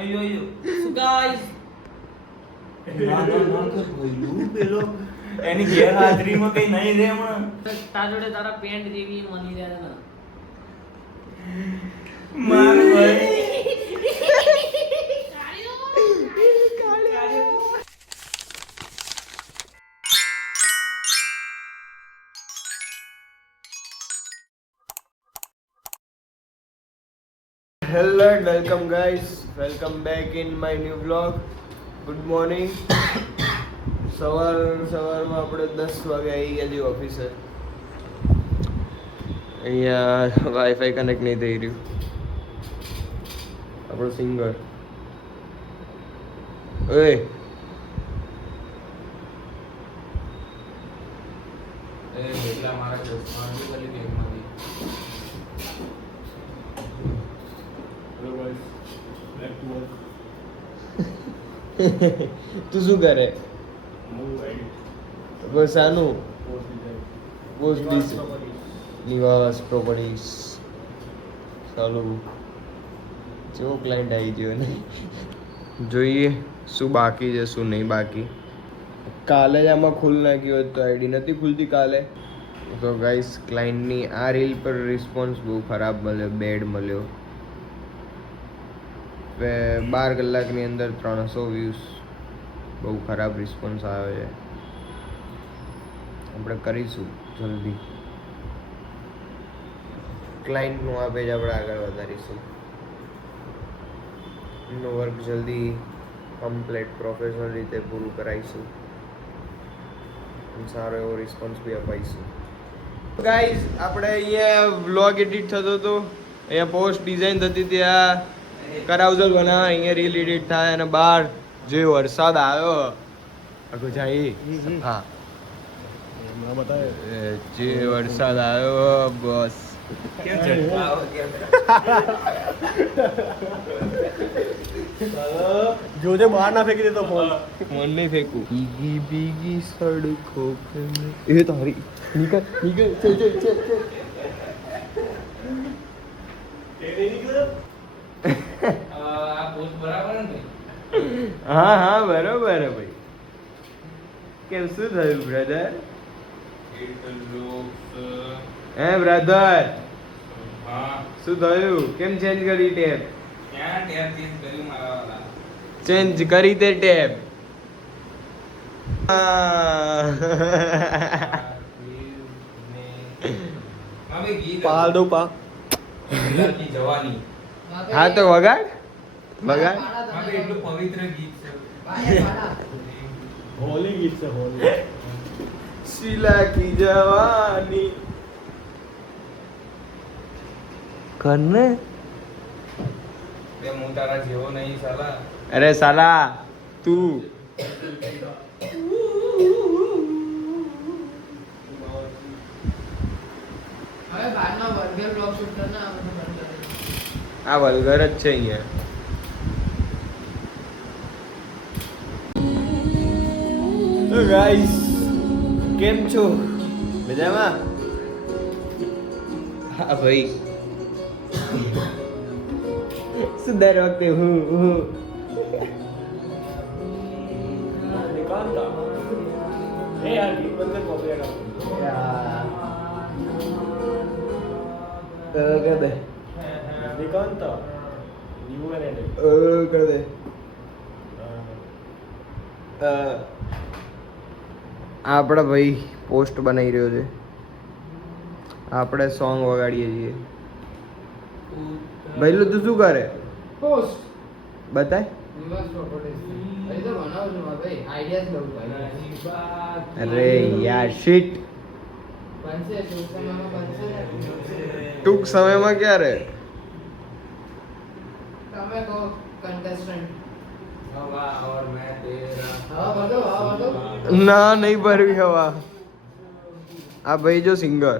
અયો શું ગાઈસ ના કર ભઈલું પેલો એની ગેરહાજરીમાં કઈ નહીં રે હમણાં તારા જોડે તારા પેન્ટ જેવી મની રહ્યા ને માર ભાઈ Hello and welcome guys, welcome back in my new vlog. Good morning. સવારમાં આપણે 10 વાગે આવી ગયા છીએ ઓફિસે. અહીંયા વાઈફાઈ કનેક્ટ નહીં થઈ રહ્યું. આપણો સિંગર ઓય એટલા મારા ચશ્મા ખાલી બેગમાંથી તું શું કરે? બસ આનું પોસ્ટ નિવાસ પ્રોપર્ટીઝ ચાલુ જેવો ક્લાયન્ટ આવી ગયો ને જોઈએ શું બાકી છે શું નહીં બાકી. કાલે જ આમાં ખુલ નાખ્યું હતું તો આઈડી નથી ખુલતી કાલે તો ગાઈસ ક્લાયન્ટની આ રીલ પર રિસ્પોન્સ બહુ ખરાબ મળ્યો, બેડ મળ્યો. 12 કલાકની અંદર 300 વ્યૂઝ, બહુ ખરાબ રિસ્પોન્સ આવ્યો છે. આપણે કરીશું જલ્દી ક્લાયન્ટનું આ પેજ આપણે આગળ વધારીશું. એનું વર્ક જલ્દી કમ્પ્લીટ પ્રોફેશનલ રીતે પૂરું કરાવીશું. સારો એવો રિસ્પોન્સ બી અપાઈશું. ગાઈઝ આપણે અહીંયા વ્લોગ એડિટ થતો હતો, અહીંયા પોસ્ટ ડિઝાઇન થતી હતી, આ કરાઉઝલ બનાવે, અહીંયા રીલ એડિટ થાય અને બહાર જે વરસાદ આવ્યો આખું જાય હા જે વરસાદ આવ્યો બસ જોજે બહાર ના ફેંકી દેતો ફોન. ફોન નહીં ફેંકું. ભીગી ભીગી સડકો એ તારી નીકળ ચલ આ પોસ્ટ બરાબર ને હા બરોબર હે ભાઈ. કેમ શું થયું બ્રધર? હે બ્રધર હા શું થયું? કેમ ચેન્જ કરી ટેબ? ક્યાં ટેબ ચેન્જ કર્યું મારા વાલા ચેન્જ કરી તે ટેબ. પાલ દો પા. કી જવાની હા તો વગાડ વગાડ. હવે એટલું પવિત્ર ગીત છે હોલી ગીત છે હોલી. શીલા કી જવાની કરને. બે હું તારા જેવો નહીં સાલા. અરે સાલા તું હવે બાદમાં બર્ગર બ્લોગ શૂટ કરના આ બધું બંધ કરી. આ વલગર જ છે અહીંયા. તો ગાઈસ કેમ છો? મજામાં? હા ભાઈ શું દર વખતે હું નિકાંત એ યાર ગીત બંધ કર કોપીરાઇટ કર દે નિકાંત યુ એન એડ કર દે. આપણા ભાઈ પોસ્ટ બનાવી રહ્યો છે, આપણે સોંગ વગાડીએ છીએ. ભાઈલું તું શું કરે? પોસ્ટ બતાય. નિવાસ પ્રોપર્ટીઝ ભાઈ તો બનાવું છું ભાઈ આઈડિયાઝ લઉં ભાઈ. અરે યાર શિટ. બનશે ટૂંક સમયમાં બનશે ને. ટૂંક સમયમાં ક્યારે? તમે કહો કન્ટેસ્ટન્ટ. હવા ઓર મેં તેરા હા બધો ના નહીં ભરવી હવા. આ ભાઈ જો સિંગર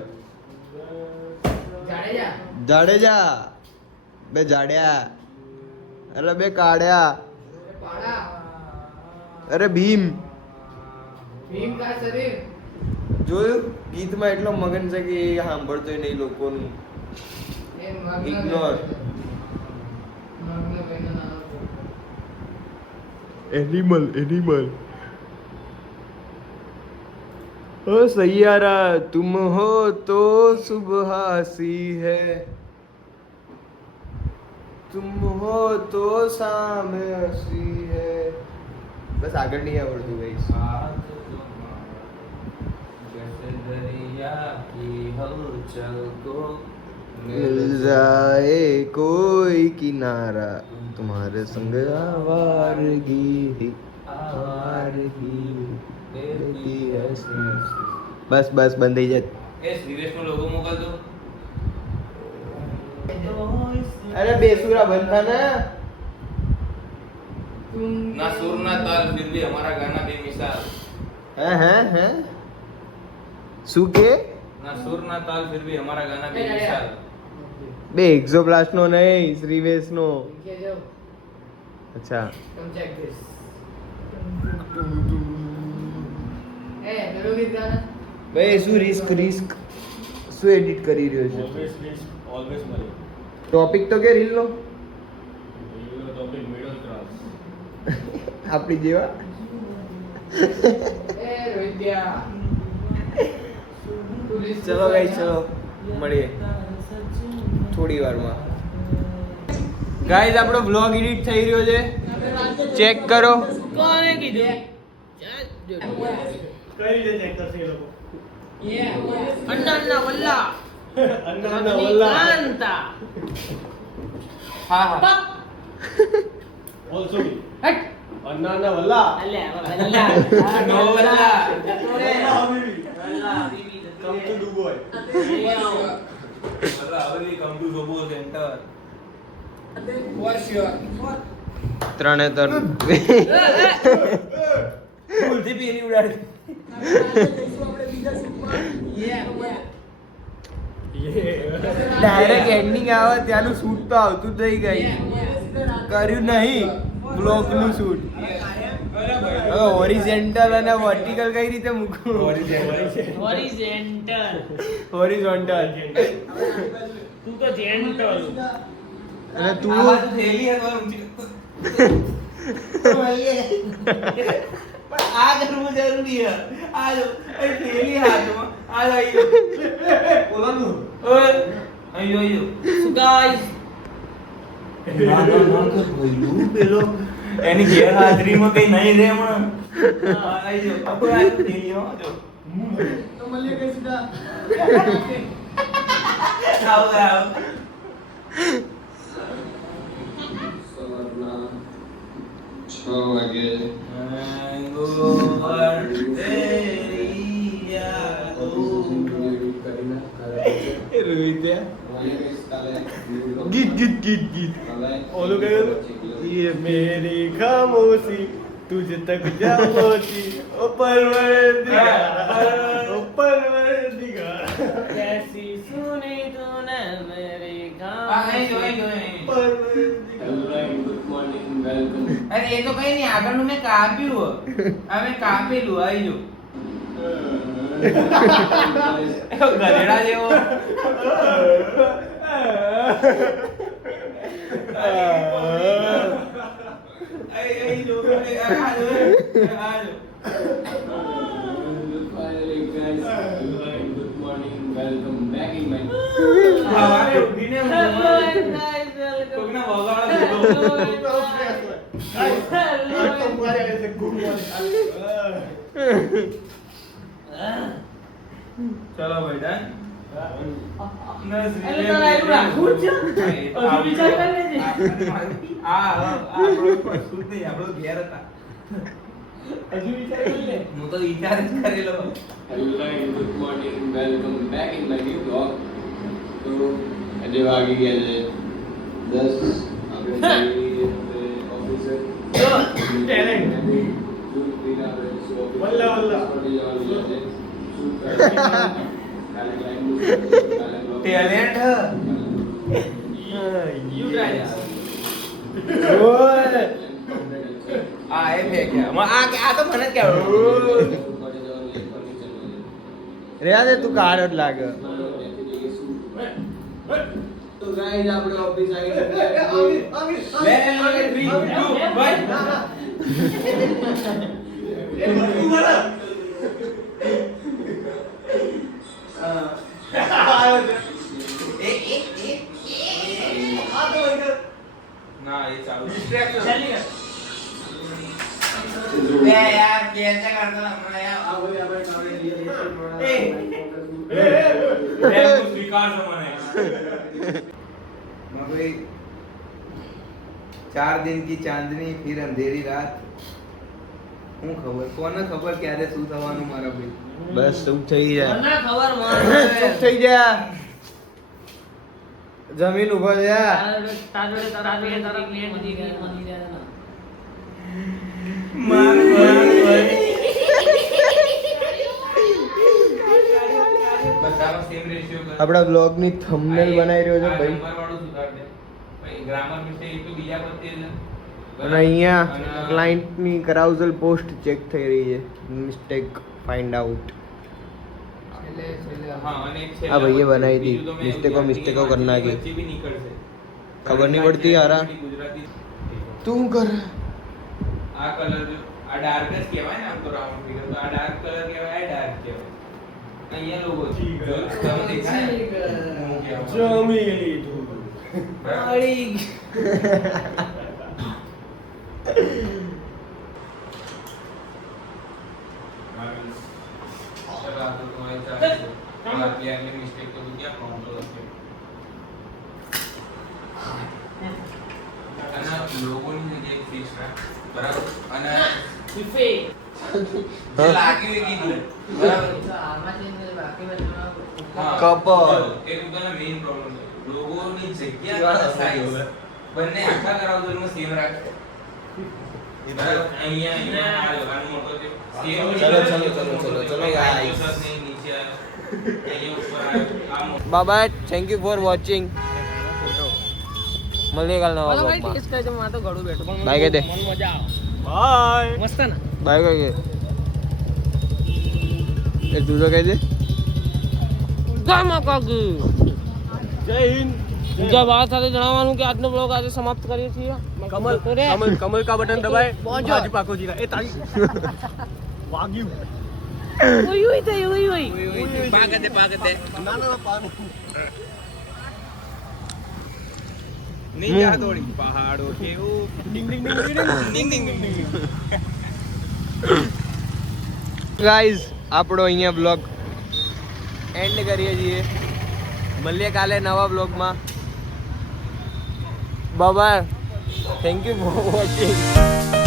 જાડેજા જાડેજા, બે જાડ્યા અરે બે કાઢ્યા. પાડા અરે ભીમ ભીમ કા શરીર. જોયું ગીતમાં એટલો મગન છે કે એ સાંભળતો નહીં લોકોનું. એ મગ્ન Ignore. મગ્ન ભાઈનો નાનો एनिमल एनिमल ओ सैयारा तुम हो तो सुबह सी है तुम हो तो शाम सी है बस આગળ નહીં આવડતું ગાઈસ जैसे दरिया की हलचल को मिल जाए कोई किनारा तुम्हारे संग आवारगी बस बस બંધ થઈ જાય એ સિરિયસ નો લોગો મોકલ દો અરે બેસુરા બંધ થા ના ना सुर ना ताल फिर भी हमारा गाना बेमिसाल હે શું કે ना सुर ना ताल फिर भी हमारा गाना बेमिसाल બે એક્ઝોબ્લાસ્ટ નો નહીં શ્રીવેશ નો इनके जो અચ્છા come check this मेरे भी गाना ભાઈ શું રિસ્ક શું એડિટ કરી રહ્યો છે Always risk, always money. Topic તો કે રીલ નો You are talking middle class. આપણી જેવા रोहित्या ચલો ગાઈસ ચલો મળીએ થોડી વારમાં ગાઈસ આપણો વ્લોગ એડિટ થઈ રહ્યો છે ચેક કરો કોને કીધું કઈ રીતે check કરશે એ લોકો? અન્ના વલ્લા અન્નાના વલ્લા. કાંતા हाँ हाँ Also me. હટ અન્નાના વલ્લા. અલે વલ્લા नो वल्ला વલ્લા હબીબી. Come to Dubai. वल्ला अभी कम टू सोबो सेंटर વોટ્સ યોર ત્રણે ત્રણ ભૂલથી પેરી ઉડાડી ડાયરેક્ટ એન્ડિંગ આવે ત્યાંનું શૂટ તો આવતું જ નહીં ગઈ કર્યું નહીં બ્લોગ નું શૂટ હવે હોરિઝોન્ટલ અને વર્ટિકલ કઈ રીતે મૂકવું હોરિઝોન્ટલ હોરિઝોન્ટલ તું તો જેન્ટલ અને આ તું બાજુ થેલી હે તો ઊંચી પણ આ કરવું જરૂરી હે આ જો એ થેલી હાથમાં આ લઈ બોલાનું. ઓય અયો અયો સો ગાઈસ ના ના ના કર ભઈલું પેલો એની ગેરહાજરીમાં કઈ નહીં રે હમણાં આઈ જો આપણે આ થેલી હો જો તો મળીએ કઈ સીધા આવ આવ સવારના 6 વાગે ગીત ગીત ગીત ગીત ઓલું કયું? ये मेरी खामोशी तुझ तक जा पहुंची ओ परवरदिगार ओ परवरदिगार कैसी सुनी तूने मेरी આઈ જો આઈ જો परवरदिगार અરે એ તો કઈ નહીં આગળનું મેં કાપ્યું હવે કાપેલું આઈ જો ગધેડા જેવો આઈ જો આ જો Finally, guys, good morning. Welcome back in my. સવારે ઉઠીને હેલો ગાઈસ વેલકમ કોકને વગાડો દીધો ચલો ભાઈ ડન એટલે તારે આયુ રાખવું જ છે? હજુ વિચાર કરી લેજે. આપણો કશું નહીં આપણો ઘેર હતા હજુ વિચાર કરી લે હું તો વિચાર જ કરેલો Hello, good morning. Welcome back in my new vlog. તો આજે વાગી ગયા છે 10 આપણે ઓફિસર વલ્લા, વલ્લા. ટેલેન્ટ યુ ટ્રાય આ એ મે ગયા આ તો મને જ કહેવાય રેવા દે તું કાળો જ લાગે તો ગાઈસ આપણે ઓફિસ આવી લે 3 2 1 ના એ ચાલુ એ યાર કેસે કરતો હમણાં યાર સ્વીકાર છો મને भाई 4 दिन की चांदनी फिर अंधेरी रात હું ખબર કોને ખબર ક્યારે શું થવાનું મારા ભાઈ બસ સુખ થઈ જાય મને ખબર સુખ થઈ જાય જમીન ઉભા થયા બધામાં સેમ રેશિયો કર આપણા બ્લોગ ની થંબનેલ બનાવી રહ્યો છે ભાઈ નંબર વાળું સુધાર દે ભાઈ ગ્રામર મિસ્ટેક તો બીજા પરથી જ અને અહીંયા ક્લાયન્ટ ની કરાઉઝલ પોસ્ટ ચેક થઈ રહી છે મિસ્ટેક ફાઇન્ડ આઉટ હા અને એક છે આ ભાઈએ બનાવી દી. મિસ્ટેકો કરી નાખી. બચ્ચી ભી નીકળશે ખબર નહીં પડતી યારા. ગુજરાતી તું કર આ કલર આ ડાર્ક જ કહેવાય ને આમ તો રાઉન્ડ ફિગર તો આ ડાર્ક કલર કહેવાય આ ડાર્ક કહેવાય અહીંયા લોગો છે જો તમે દેખાય ને હું કહેવા જમી લીધું મિસ્ટેક તો ક્યાં કાઉન્ટર હશે અને લોગોની જગ્યાએ ફિક્સ રાખ બરાબર અને જે લાગ્યું એ કીધું બરાબર હા. કપલ. એ લોકોનો મેઇન પ્રોબ્લેમ છે લોગોની જગ્યા અને સાઈઝ બંને આખા કરાવદોમાં સેમ રાખ બરાબર અહીંયા આ લગાડનો મોટો છે સેમ ચલો guys. નીચે અહીંયા ઉપર આ બાબા થેન્ક યુ ફોર વોચિંગ મળીએ કાલ નવા બ્લોગમાં બાય કહી દે બાય બાય કહી દે એ તું તો કહી દે જય હિન્દ બીજા વાત સાથે જણાવવાનું કે આજનો બ્લોગ આજે સમાપ્ત કરીએ છીએ કમલ કમલ કમલ કા બટન દબાए भाजी पाको जी का ए ताली वाग्यू ઓય ઓય તે ઓય ઓય ना ना पान નહીં જા દોડી પહાડો કે ઓ डिंग डिंग डिंग डिंग डिंग डिंग डिंग ગાઈઝ આપણો અહીંયા બ્લોગ એન્ડ કરીએ છીએ મળીએ કાલે નવા બ્લોગમાં bye thank you for watching